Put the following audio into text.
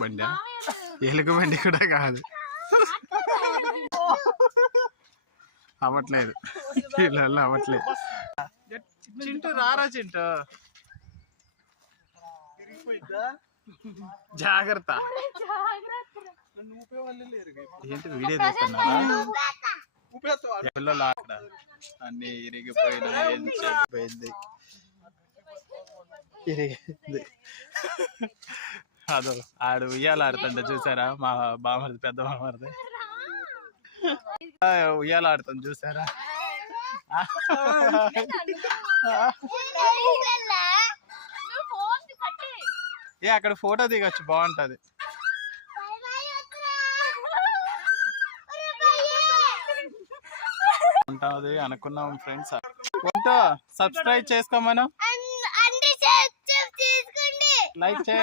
బండి ఎలుగు బండి కూడా కాదు, అవ్వట్లేదు వీళ్ళల్లో అవ్వట్లేదు. చింటూ రారా చింటూ, జాగ్రత్త. ఏంటి వీడియో తీస్తున్నావా? పిల్లలు అక్కడ అన్ని ఇరిగిపోయింది. అదో ఆడు ఉయ్యాల ఆడుతుండ చూసారా? మా బామర్ది, పెద్ద బామర్ది ఉయ్యాల ఆడుతుంది చూసారా? ఏ అక్కడ ఫోటో దిగచ్చు, బాగుంటది. ఉంటుంది అనుకున్నాం ఫ్రెండ్స్. సబ్స్క్రైబ్ చేసుకోమను, లైక్ చేయండి.